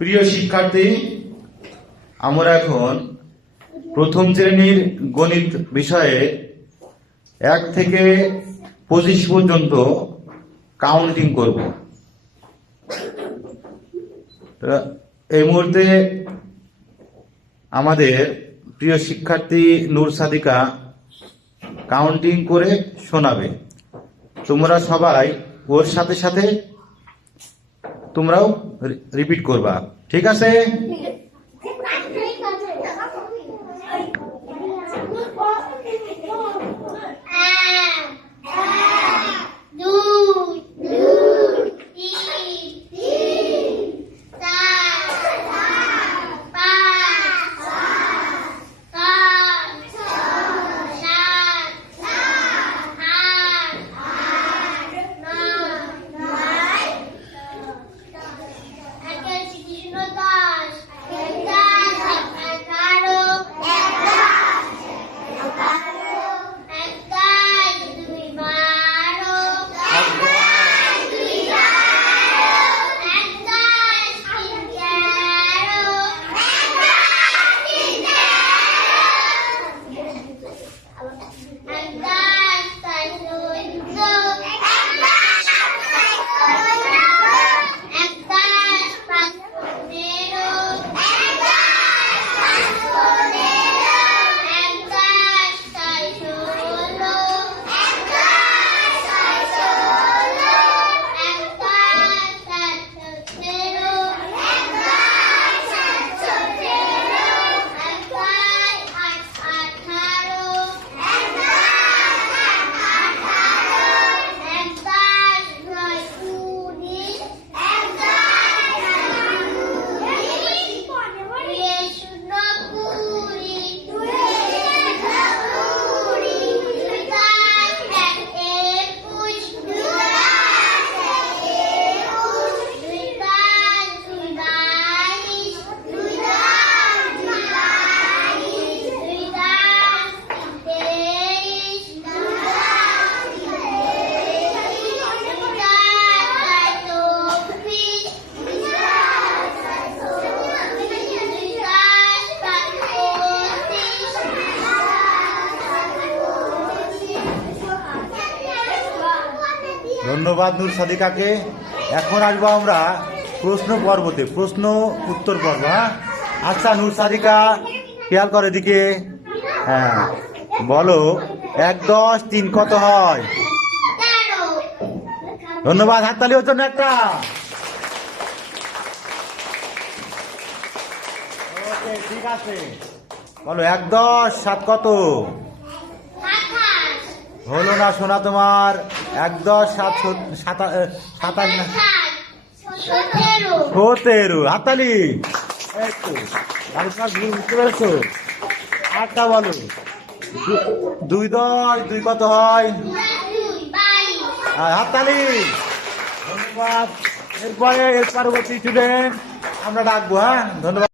প্রিয় শিক্ষার্থী, আমরা এখন প্রথম শ্রেণীর গণিত বিষয়ে 1 থেকে 25 পর্যন্ত কাউন্টিং করব। এই মুহূর্তে আমাদের প্রিয় শিক্ষার্থী নূর সাদিকা কাউন্টিং করে শোনাবে। তোমরা সবাই ওর সাথে সাথে তোমরাও রিপিট করবা, ঠিক আছে? ধন্যবাদ নূর সাদিকাকে। এখন আসবো আমরা প্রশ্ন পর্বতে, প্রশ্ন উত্তর পর্ব। হ্যাঁ, আচ্ছা নূর সাদিকা খেয়াল করে দিকে। হ্যাঁ, বলো 1, 10, 3 কত হয়? ধন্যবাদ, হাততালি ওর জন্য একটা। ওকে, ঠিক আছে। বলো 1, 10, 7 কত? হলো না শোনা তোমার। 1, 10, 7, 27 না, 17। হাততালি। বুঝতে পেরেছো? আটটা বলো। 2, 10, 2 কত হয়? হাততালি। ধন্যবাদ। এরপরে এর পরবর্তী স্টুডেন্ট আমরা ডাকবো। হ্যাঁ, ধন্যবাদ।